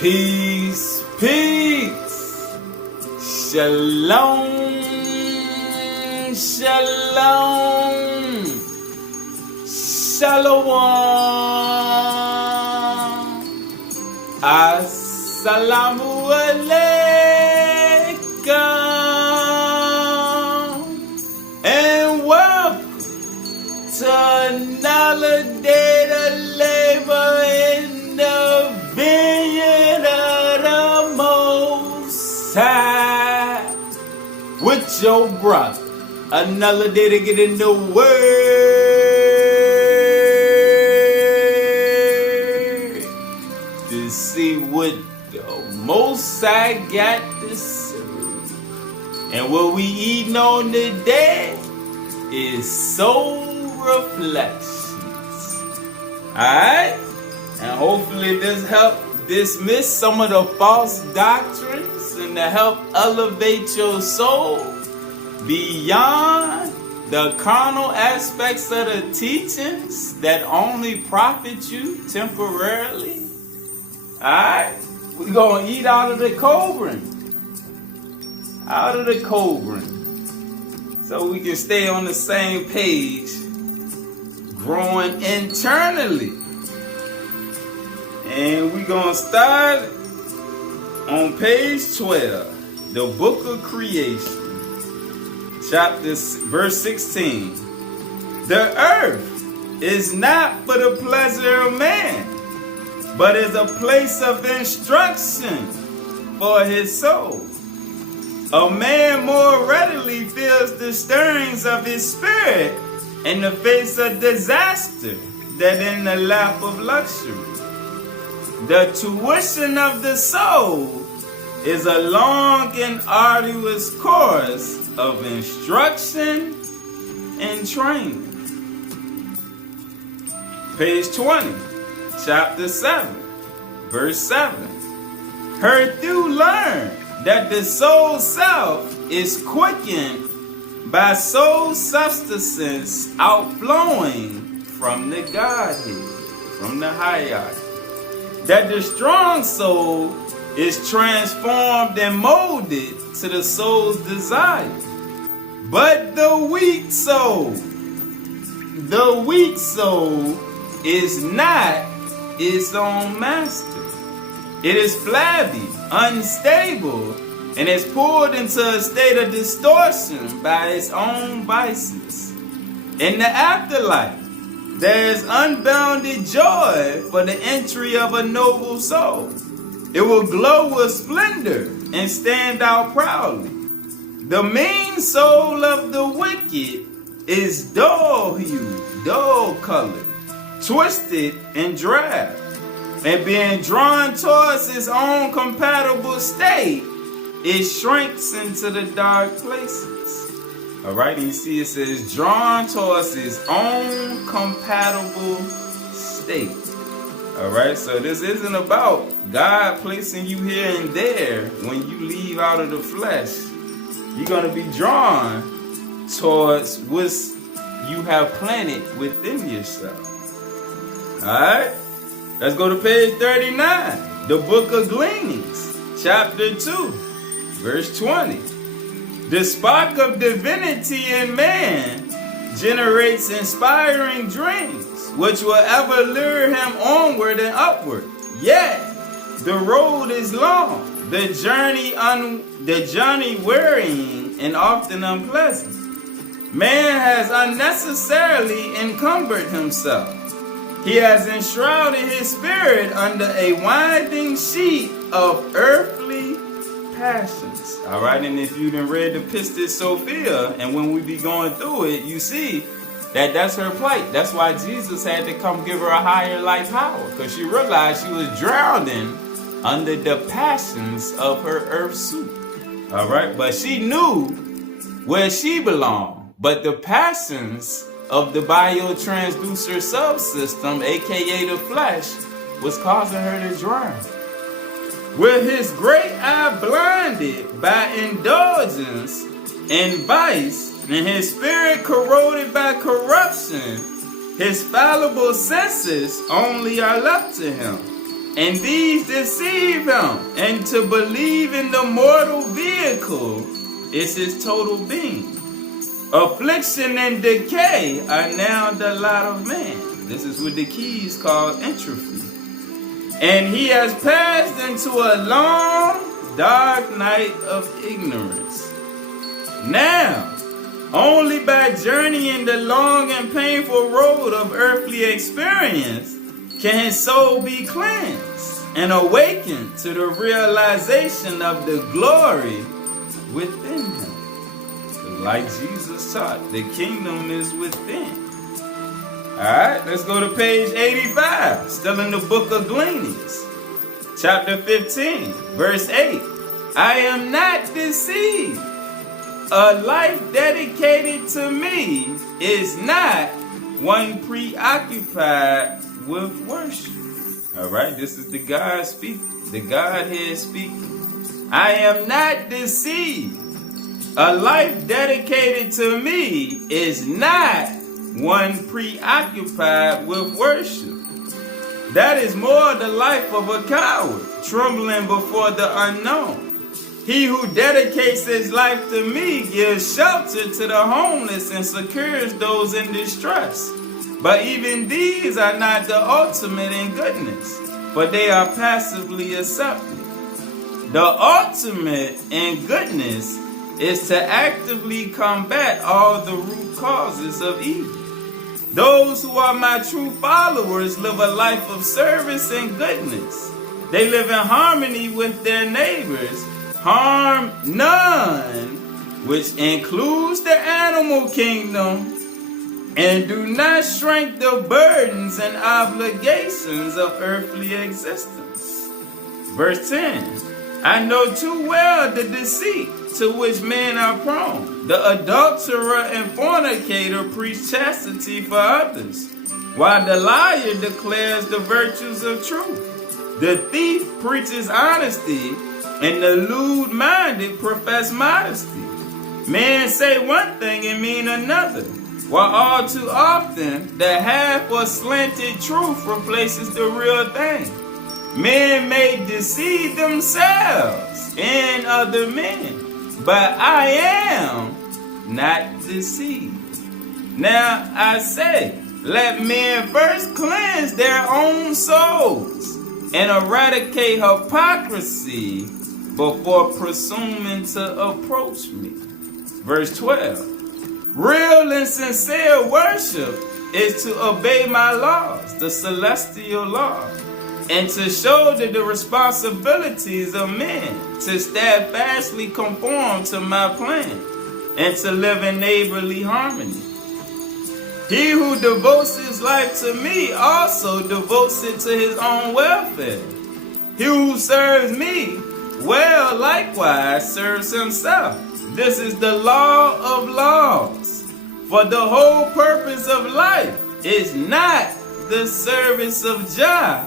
Peace, peace. Shalom, shalom. Shalom. Assalamu alaikum. And welcome to another day to labor in the vineyard of the Most High with your brother. Another day to get in the Word to see what the Most High got to say. And what we eating on today is soul reflections. Alright? And hopefully this help dismiss some of the false doctrines and to help elevate your soul beyond the carnal aspects of the teachings that only profit you temporarily. Alright? We're going to eat out of the cauldron. Out of the cauldron. So we can stay on the same page, growing internally. And we're going to start on page 12, the book of creation, verse 16. The earth is not for the pleasure of man, but is a place of instruction for his soul. A man more readily feels the stirrings of his spirit in the face of disaster than in the lap of luxury. The tuition of the soul is a long and arduous course of instruction and training. Page 20, chapter 7, verse 7. Herthou learned that the soul self is quickened by soul substance outflowing from the Godhead, from the hierarchy. That the strong soul is transformed and molded to the soul's desire. But the weak soul is not its own master. It is flabby, unstable, and is pulled into a state of distortion by its own vices. In the afterlife, there is unbounded joy for the entry of a noble soul. It will glow with splendor and stand out proudly. The mean soul of the wicked is dull-hued, dull-colored, twisted, and drab. And being drawn towards its own compatible state, it shrinks into the dark places. Alright, and you see it says drawn towards its own compatible state. Alright, so this isn't about God placing you here and there. When you leave out of the flesh, you're going to be drawn towards what you have planted within yourself. Alright, let's go to page 39, the book of Gleanings, chapter 2, verse 20. The spark of divinity in man generates inspiring dreams, which will ever lure him onward and upward. Yet, the road is long, the journey wearying and often unpleasant. Man has unnecessarily encumbered himself. He has enshrouded his spirit under a winding sheet of earthly passions. All right, and if you done read the Pistis Sophia, and when we be going through it, you see that that's her plight. That's why Jesus had to come give her a higher life power, because she realized she was drowning under the passions of her earth suit. All right, but she knew where she belonged, but the passions of the biotransducer subsystem, aka the flesh, was causing her to drown. With his great eye blinded by indulgence and vice, and his spirit corroded by corruption, his fallible senses only are left to him, and these deceive him, and to believe in the mortal vehicle is his total being. Affliction and decay are now the lot of man. This is what the keys call entropy. And he has passed into a long, dark night of ignorance. Now, only by journeying the long and painful road of earthly experience can his soul be cleansed and awakened to the realization of the glory within him. Like Jesus taught, the kingdom is within. Alright, let's go to page 85, still in the book of Gleanings. Chapter 15, verse 8. I am not deceived. A life dedicated to me is not one preoccupied with worship. Alright, this is the God speaking, the Godhead speaking. I am not deceived. A life dedicated to me is not one preoccupied with worship. That is more the life of a coward, trembling before the unknown. He who dedicates his life to me gives shelter to the homeless and secures those in distress. But even these are not the ultimate in goodness, for they are passively accepted. The ultimate in goodness is to actively combat all the root causes of evil. Those who are my true followers live a life of service and goodness. They live in harmony with their neighbors, harm none, which includes the animal kingdom, and do not shrink the burdens and obligations of earthly existence. Verse 10. I know too well the deceit to which men are prone. The adulterer and fornicator preach chastity for others, while the liar declares the virtues of truth. The thief preaches honesty, and the lewd-minded profess modesty. Men say one thing and mean another, while all too often the half or slanted truth replaces the real thing. Men may deceive themselves and other men, but I am not deceived. Now I say, let men first cleanse their own souls and eradicate hypocrisy before presuming to approach me. Verse 12. Real and sincere worship is to obey my laws, the celestial law, and to shoulder the responsibilities of men, to steadfastly conform to my plan, and to live in neighborly harmony. He who devotes his life to me also devotes it to his own welfare. He who serves me well likewise serves himself. This is the law of laws. For the whole purpose of life is not the service of Jah,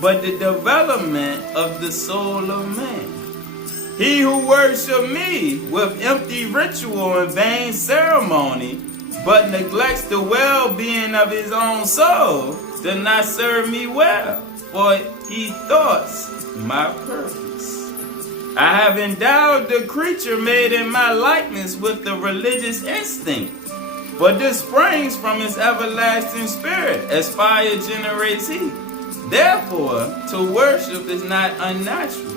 but the development of the soul of man. He who worships me with empty ritual and vain ceremony, but neglects the well-being of his own soul, does not serve me well, for he thwarts my purpose. I have endowed the creature made in my likeness with the religious instinct, for this springs from his everlasting spirit, as fire generates heat. Therefore, to worship is not unnatural.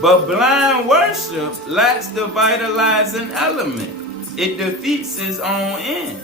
But blind worship lacks the vitalizing element. It defeats his own end.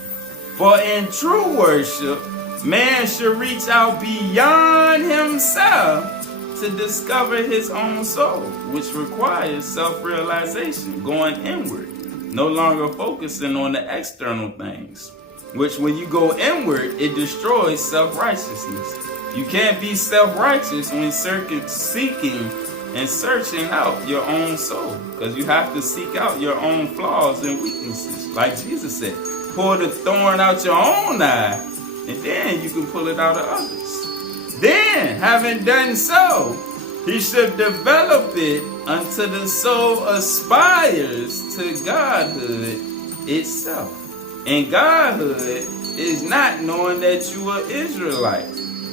For in true worship, man should reach out beyond himself to discover his own soul, which requires self-realization, going inward, no longer focusing on the external things, which when you go inward, it destroys self-righteousness. You can't be self-righteous when seeking and searching out your own soul, because you have to seek out your own flaws and weaknesses. Like Jesus said, pull the thorn out your own eye, and then you can pull it out of others. Then, having done so, he should develop it until the soul aspires to godhood itself. And godhood is not knowing that you are Israelite.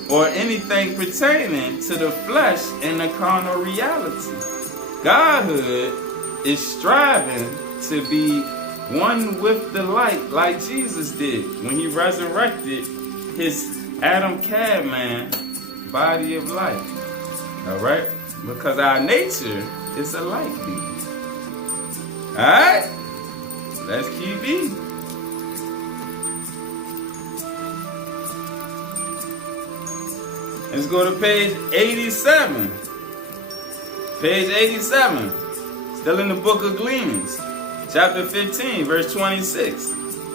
or anything pertaining to the flesh and the carnal reality. Godhood is striving to be one with the light like Jesus did when he resurrected his Adam Cadman body of light. Alright? Because our nature is a light being. Alright? Let's keep eating. Let's go to page 87. Page 87. Still in the book of Gleanings. Chapter 15, verse 26.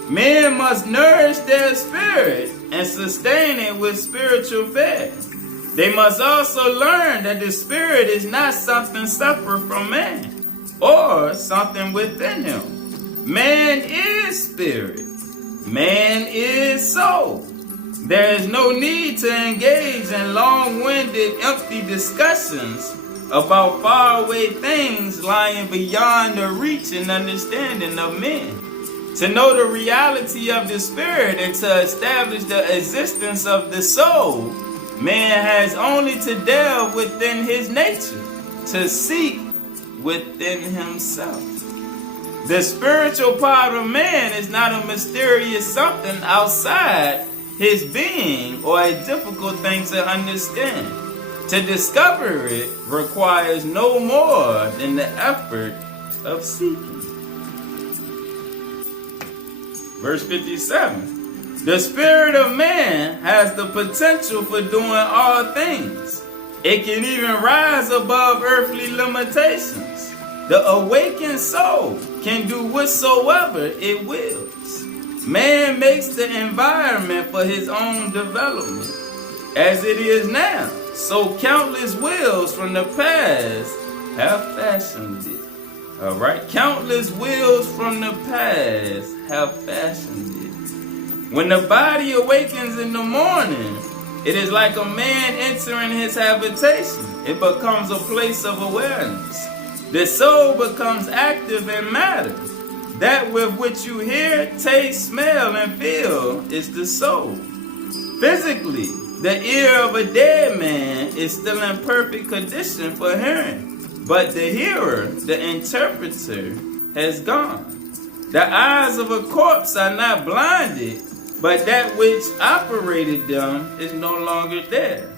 Men must nourish their spirit and sustain it with spiritual fare. They must also learn that the spirit is not something separate from man or something within him. Man is spirit. Man is soul. There is no need to engage in long-winded, empty discussions about faraway things lying beyond the reach and understanding of men. To know the reality of the spirit and to establish the existence of the soul, man has only to delve within his nature, to seek within himself. The spiritual part of man is not a mysterious something outside his being or a difficult thing to understand. To discover it requires no more than the effort of seeking. Verse 57. The spirit of man has the potential for doing all things. It can even rise above earthly limitations. The awakened soul can do whatsoever it wills. Man makes the environment for his own development. As it is now, so countless wills from the past have fashioned it. Alright, countless wills from the past have fashioned it. When the body awakens in the morning, it is like a man entering his habitation. It becomes a place of awareness. The soul becomes active in matter. That with which you hear, taste, smell, and feel is the soul. Physically, the ear of a dead man is still in perfect condition for hearing. But the hearer, the interpreter, has gone. The eyes of a corpse are not blinded, but that which operated them is no longer there.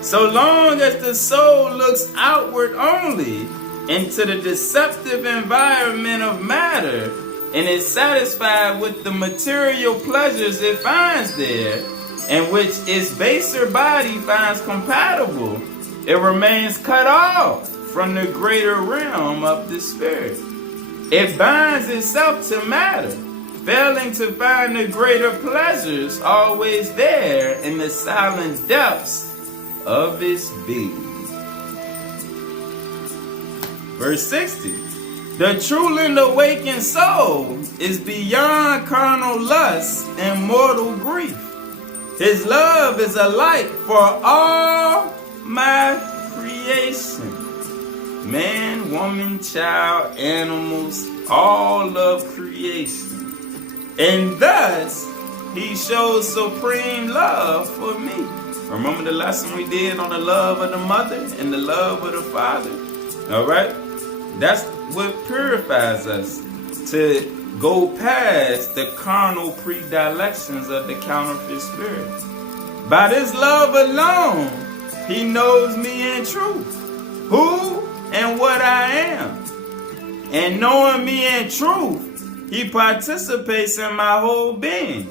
So long as the soul looks outward only into the deceptive environment of matter and is satisfied with the material pleasures it finds there, and which its baser body finds compatible, it remains cut off from the greater realm of the spirit. It binds itself to matter, failing to find the greater pleasures always there in the silent depths of its being. Verse 60. The truly awakened soul is beyond carnal lust and mortal grief. His love is a light for all my creation. Man, woman, child, animals, all of creation. And thus, he shows supreme love for me. Remember the lesson we did on the love of the mother and the love of the father? Alright? That's what purifies us, to go past the carnal predilections of the counterfeit spirit. By this love alone, he knows me in truth, who and what I am. And knowing me in truth, he participates in my whole being.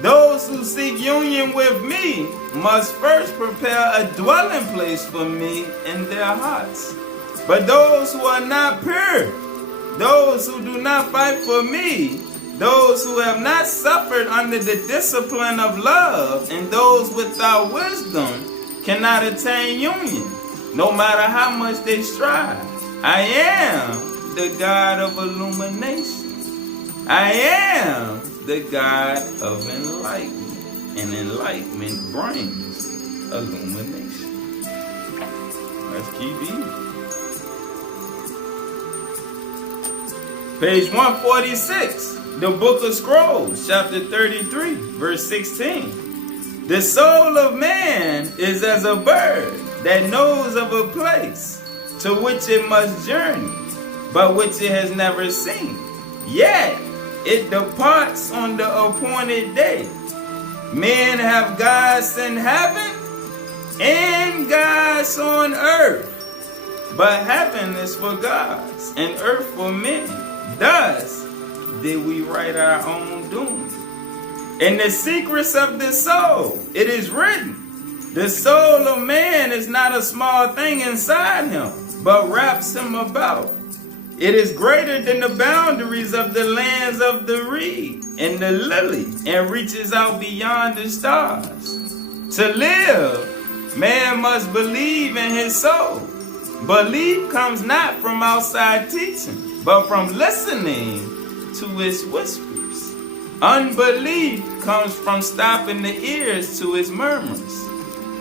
Those who seek union with me must first prepare a dwelling place for me in their hearts. But those who are not pure, those who do not fight for me, those who have not suffered under the discipline of love, and those without wisdom cannot attain union, no matter how much they strive. I am the God of illumination. I am the God of enlightenment, and enlightenment brings illumination. Let's keep eating. Page 146, the Book of Scrolls, chapter 33, verse 16. The soul of man is as a bird that knows of a place to which it must journey, but which it has never seen. Yet it departs on the appointed day. Men have gods in heaven and gods on earth, but heaven is for gods and earth for men. Thus did we write our own doom. In the secrets of the soul, it is written, the soul of man is not a small thing inside him, but wraps him about. It is greater than the boundaries of the lands of the reed and the lily, and reaches out beyond the stars. To live, man must believe in his soul. Belief comes not from outside teaching, but from listening to its whispers. Unbelief comes from stopping the ears to its murmurs.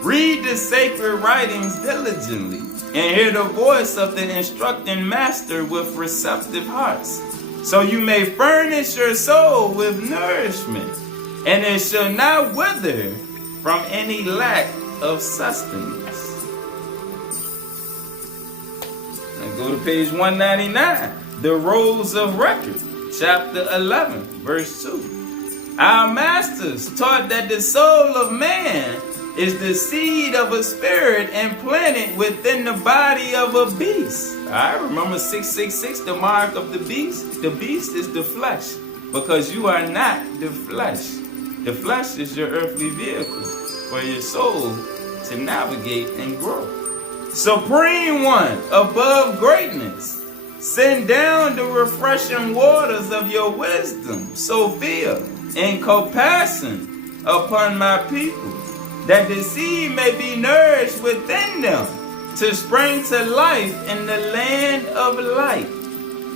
Read the sacred writings diligently, and hear the voice of the instructing master with receptive hearts, so you may furnish your soul with nourishment, and it shall not wither from any lack of sustenance. Now go to page 199, the Rolls of Record, chapter 11, verse 2. Our masters taught that the soul of man is the seed of a spirit implanted within the body of a beast. I remember 666, the mark of the beast. The beast is the flesh, because you are not the flesh. The flesh is your earthly vehicle for your soul to navigate and grow. Supreme One, above greatness, send down the refreshing waters of your wisdom, Sophia, and compassion upon my people, that the seed may be nourished within them, to spring to life in the land of light.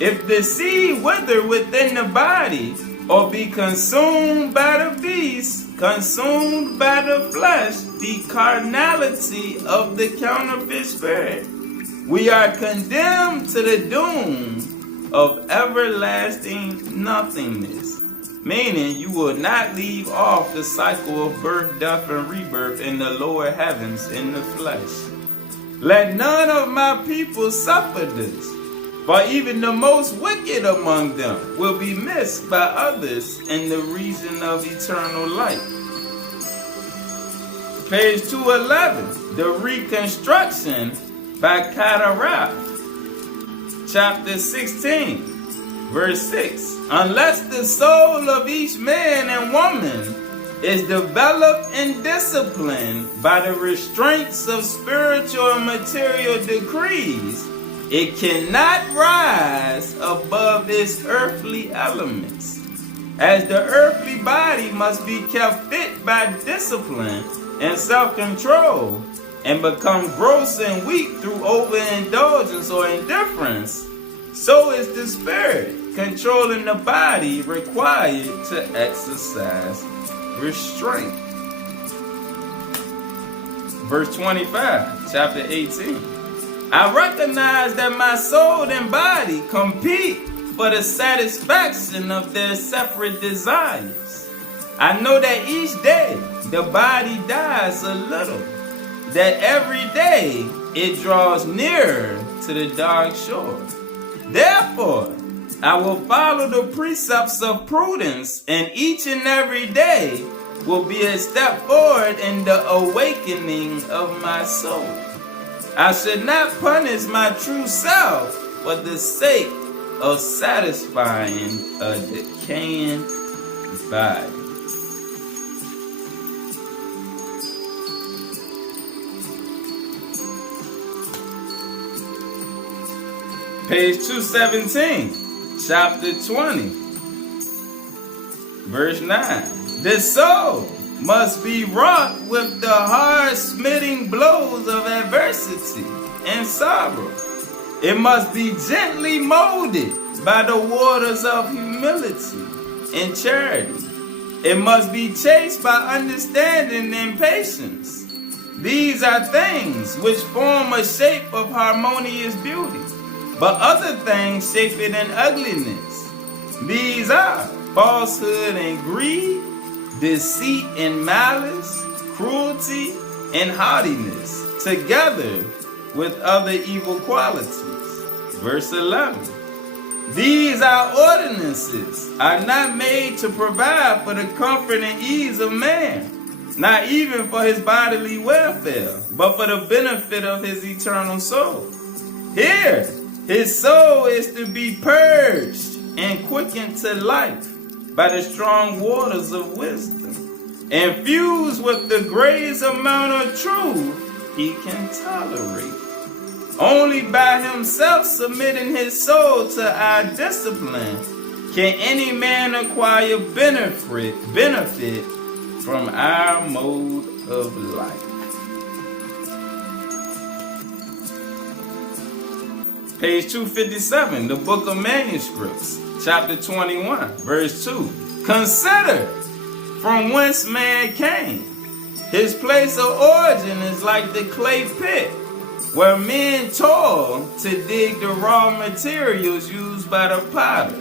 If the seed wither within the body, or be consumed by the beast, consumed by the flesh, the carnality of the counterfeit spirit, we are condemned to the doom of everlasting nothingness. Meaning, you will not leave off the cycle of birth, death, and rebirth in the lower heavens in the flesh. Let none of my people suffer this, for even the most wicked among them will be missed by others in the region of eternal light. Page 211, the Reconstruction by Catarath, chapter 16. Verse 6, unless the soul of each man and woman is developed and disciplined by the restraints of spiritual and material decrees, it cannot rise above its earthly elements. As the earthly body must be kept fit by discipline and self-control, and become gross and weak through overindulgence or indifference, so is the spirit controlling the body required to exercise restraint. Verse 25, chapter 18. I recognize that my soul and body compete for the satisfaction of their separate desires. I know that each day the body dies a little, that every day it draws nearer to the dark shore. Therefore, I will follow the precepts of prudence, and each and every day will be a step forward in the awakening of my soul. I should not punish my true self for the sake of satisfying a decaying body. Page 217, chapter 20, verse 9. The soul must be wrought with the hard smiting blows of adversity and sorrow. It must be gently molded by the waters of humility and charity. It must be chased by understanding and patience. These are things which form a shape of harmonious beauty, but other things shape it in ugliness. These are falsehood and greed, deceit and malice, cruelty, and haughtiness, together with other evil qualities. Verse 11. These our ordinances are not made to provide for the comfort and ease of man, not even for his bodily welfare, but for the benefit of his eternal soul. Here, his soul is to be purged and quickened to life by the strong waters of wisdom, infused with the greatest amount of truth he can tolerate. Only by himself submitting his soul to our discipline can any man acquire benefit from our mode of life. Page 257, the Book of Manuscripts, chapter 21, verse 2. Consider from whence man came. His place of origin is like the clay pit, where men toil to dig the raw materials used by the potter.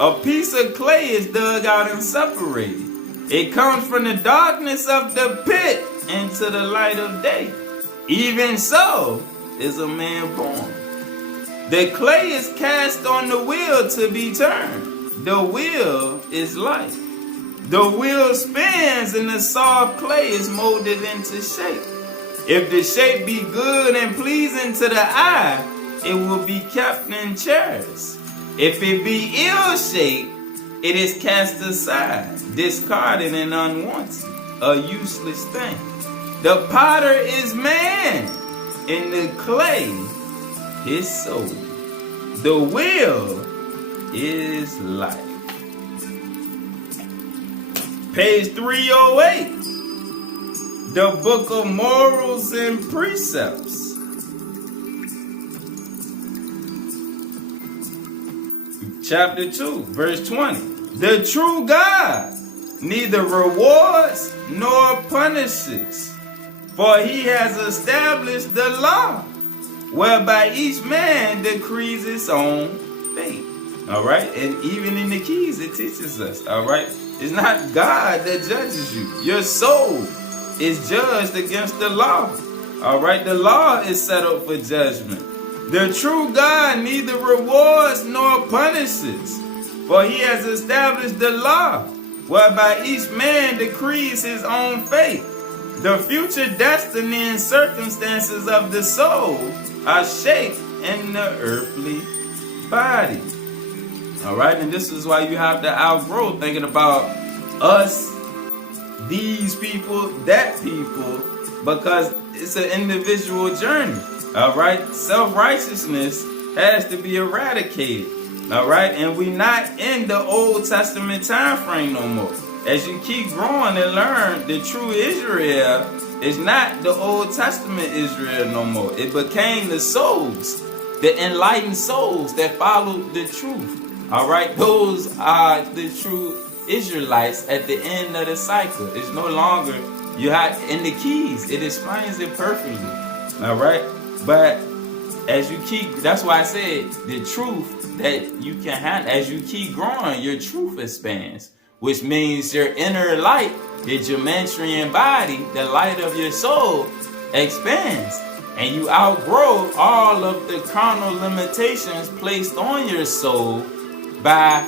A piece of clay is dug out and separated. It comes from the darkness of the pit into the light of day. Even so is a man born. The clay is cast on the wheel to be turned. The wheel is life. The wheel spins and the soft clay is molded into shape. If the shape be good and pleasing to the eye, it will be kept and cherished. If it be ill-shaped, it is cast aside, discarded and unwanted, a useless thing. The potter is man, and the clay his soul. The wheel is life. Page 308. The Book of Morals and Precepts. Chapter 2, verse 20. The true God neither rewards nor punishes, for he has established the law, whereby each man decrees his own fate. All right? And even in the keys, it teaches us. All right? It's not God that judges you. Your soul is judged against the law. All right? The law is set up for judgment. The true God neither rewards nor punishes, for he has established the law, whereby each man decrees his own fate. The future destiny and circumstances of the soul are shaped in the earthly body. All right, and this is why you have to outgrow thinking about us, these people, that people, because it's an individual journey. All right, self-righteousness has to be eradicated. All right, and we're not in the Old Testament time frame no more. As you keep growing and learn, the true Israel is not the Old Testament Israel no more. It became the souls, the enlightened souls that followed the truth. All right, those are the true Israelites at the end of the cycle. It's no longer, you have in the keys, it explains it perfectly. All right, but as you keep, that's why I said the truth that you can handle, as you keep growing, your truth expands, which means your inner light, your Geometrian body, the light of your soul expands, and you outgrow all of the carnal limitations placed on your soul by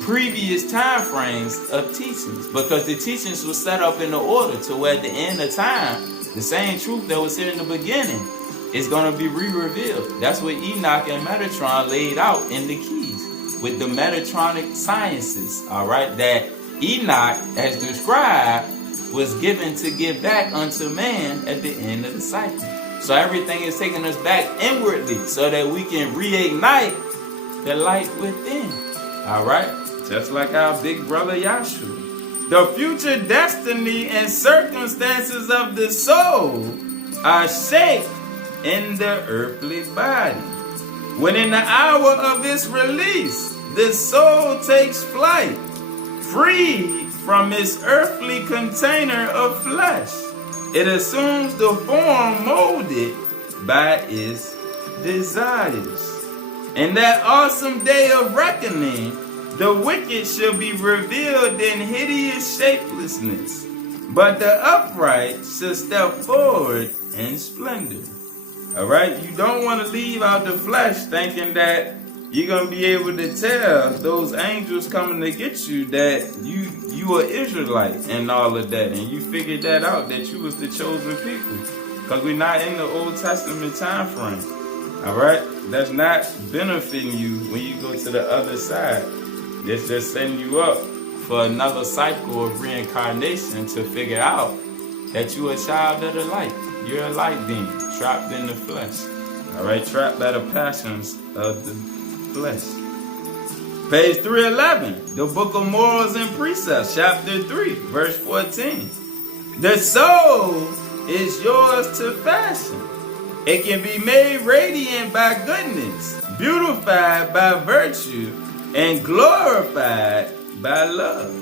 previous time frames of teachings, because the teachings were set up in the order to where at the end of time, the same truth that was here in the beginning is going to be re-revealed. That's what Enoch and Metatron laid out in the keys with the Metatronic sciences, all right, that Enoch, as described, was given to give back unto man at the end of the cycle. So everything is taking us back inwardly so that we can reignite the light within. All right? Just like our big brother Yahshua. The future destiny and circumstances of the soul are shaped in the earthly body. When in the hour of its release, the soul takes flight, freed from its earthly container of flesh. It assumes the form molded by its desires. In that awesome day of reckoning, the wicked shall be revealed in hideous shapelessness, but the upright shall step forward in splendor. All right, you don't want to leave out the flesh thinking that you're going to be able to tell those angels coming to get you that you are Israelite and all of that, and you figured that out, that you was the chosen people, because we're not in the Old Testament time frame. All right, that's not benefiting you when you go to the other side. It's just setting you up for another cycle of reincarnation to figure out that you're a child of the light. You're a light being trapped in the flesh. All right, trapped by the passions of the flesh. Page 311, the Book of Morals and Precepts, chapter 3, verse 14. The soul is yours to fashion. It can be made radiant by goodness, beautified by virtue, and glorified by love.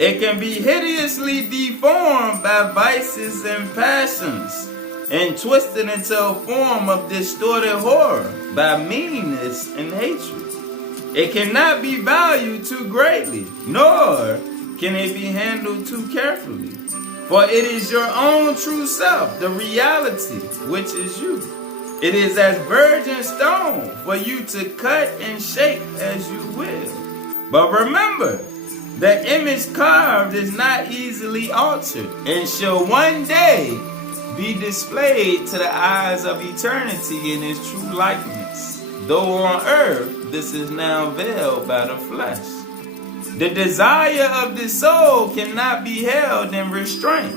It can be hideously deformed by vices and passions, and twisted into a form of distorted horror by meanness and hatred. It cannot be valued too greatly, nor can it be handled too carefully. For it is your own true self, the reality, which is you. It is as virgin stone for you to cut and shape as you will. But remember, the image carved is not easily altered, and shall one day be displayed to the eyes of eternity in its true likeness. Though on earth this is now veiled by the flesh. The desire of the soul cannot be held in restraint.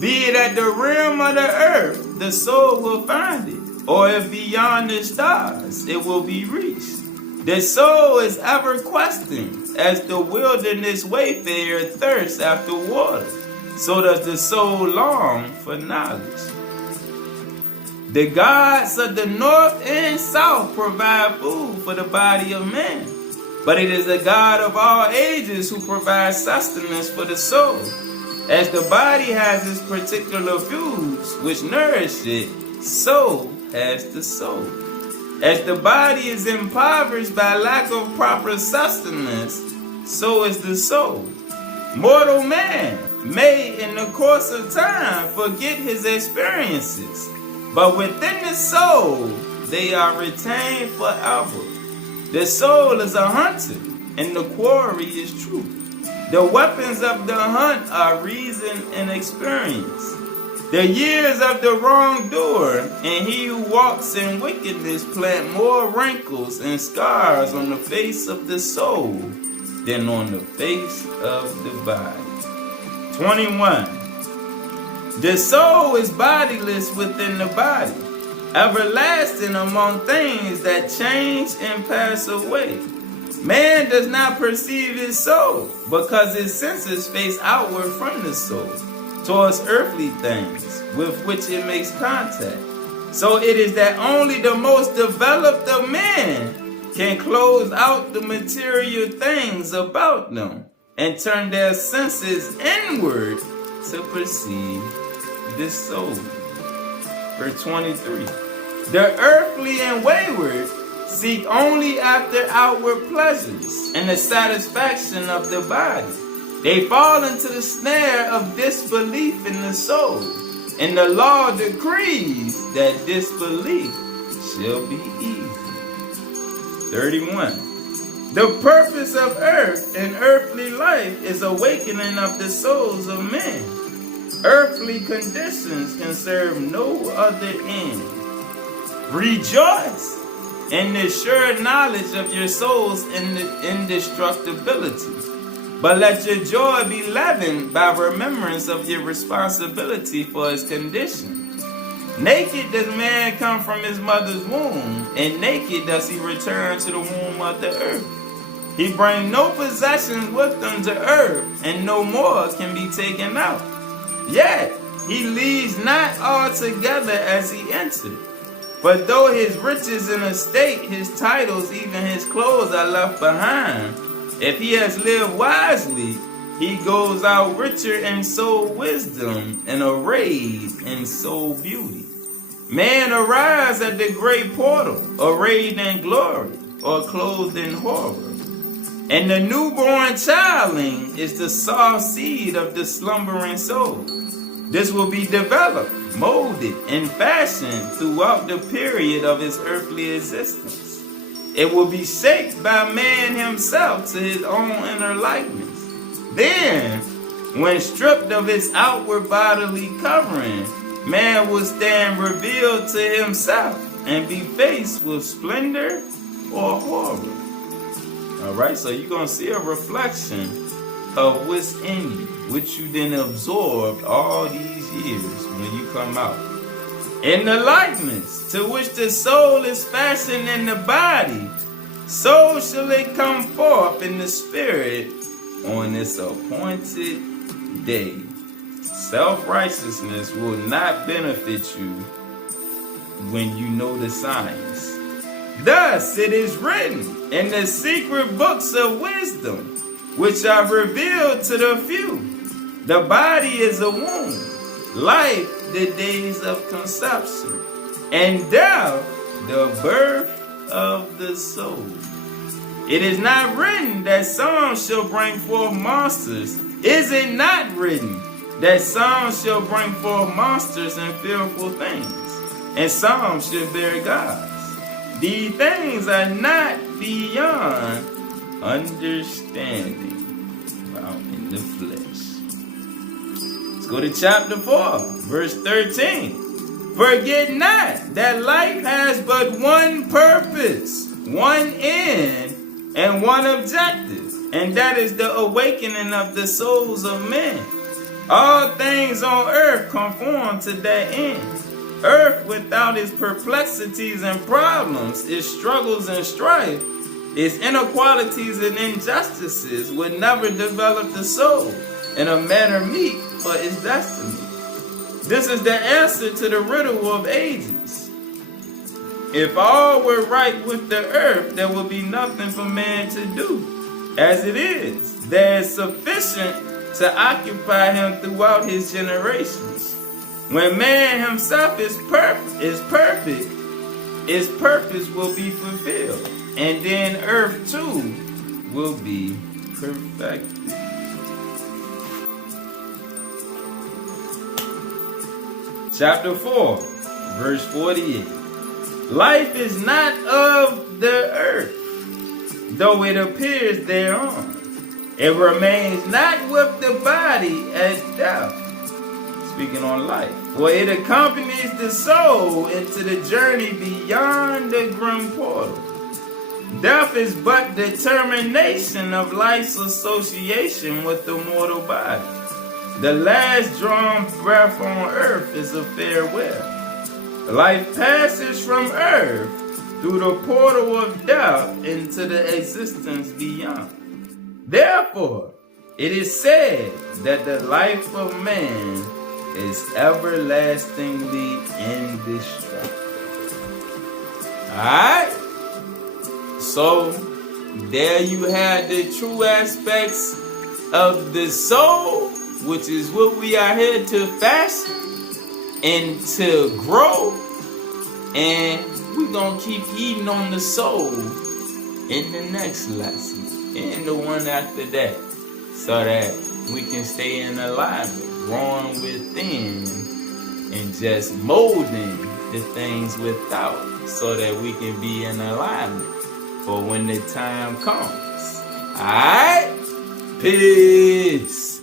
Be it at the realm of the earth, the soul will find it, or if beyond the stars, it will be reached. The soul is ever questing, as the wilderness wayfarer thirsts after water. So does the soul long for knowledge. The gods of the north and south provide food for the body of man, but it is the God of all ages who provides sustenance for the soul. As the body has its particular foods which nourish it, so has the soul. As the body is impoverished by lack of proper sustenance, so is the soul. Mortal man may in the course of time forget his experiences, but within the soul they are retained forever. The soul is a hunter, and the quarry is truth. The weapons of the hunt are reason and experience. The years of the wrongdoer and he who walks in wickedness plant more wrinkles and scars on the face of the soul than on the face of the body. 21. The soul is bodiless within the body, everlasting among things that change and pass away. Man does not perceive his soul, because his senses face outward from the soul, towards earthly things with which it makes contact. So it is that only the most developed of men can close out the material things about them and turn their senses inward to perceive the soul. Verse 23. The earthly and wayward seek only after outward pleasures and the satisfaction of the body. They fall into the snare of disbelief in the soul, and the law decrees that disbelief shall be easy. 31. The purpose of earth and earthly life is awakening of the souls of men. Earthly conditions can serve no other end. Rejoice in the sure knowledge of your soul's indestructibility, but let your joy be leavened by remembrance of your responsibility for his condition. Naked does man come from his mother's womb, and naked does he return to the womb of the earth. He brings no possessions with him to earth, and no more can be taken out. Yet he leaves not altogether as he entered. But though his riches and estate, his titles, even his clothes are left behind, if he has lived wisely, he goes out richer in soul wisdom and arrayed in soul beauty. Man arrives at the great portal, arrayed in glory or clothed in horror. And the newborn childling is the soft seed of the slumbering soul. This will be developed, molded, and fashioned throughout the period of his earthly existence. It will be shaped by man himself to his own inner likeness. Then, when stripped of its outward bodily covering, man will stand revealed to himself and be faced with splendor or horror. Alright, so you're going to see a reflection of what's in you, which you then absorbed all these years when you come out. In the likeness to which the soul is fashioned in the body, so shall it come forth in the spirit on its appointed day. Self-righteousness will not benefit you when you know the signs. Thus it is written in the secret books of wisdom, which are revealed to the few. The body is a womb, life the days of conception, and death the birth of the soul. It is not written that some shall bring forth monsters. Is it not written that some shall bring forth monsters and fearful things, and some shall bear gods? These things are not beyond understanding. Wow, in the flesh. Let's go to chapter 4, verse 13. Forget not that life has but one purpose, one end, and one objective, and that is the awakening of the souls of men. All things on earth conform to that end. Earth without its perplexities and problems, its struggles and strife, its inequalities and injustices would never develop the soul in a manner meet for its destiny. This is the answer to the riddle of ages. If all were right with the earth, there would be nothing for man to do. As it is, there is sufficient to occupy him throughout his generations. When man himself is perfect, his purpose will be fulfilled, and then earth too will be perfected. Chapter 4, verse 48. Life is not of the earth, though it appears thereon. It remains not with the body at death. Speaking on life. For it accompanies the soul into the journey beyond the grim portal. Death is but the termination of life's association with the mortal body. The last drawn breath on earth is a farewell. Life passes from earth through the portal of death into the existence beyond. Therefore, it is said that the life of man is everlastingly indestructible. Alright? So, there you have the true aspects of the soul, which is what we are here to fashion and to grow. And we're going to keep eating on the soul in the next lesson and the one after that, so that we can stay in alignment, growing within and just molding the things without, so that we can be in alignment for when the time comes. Alright? Peace.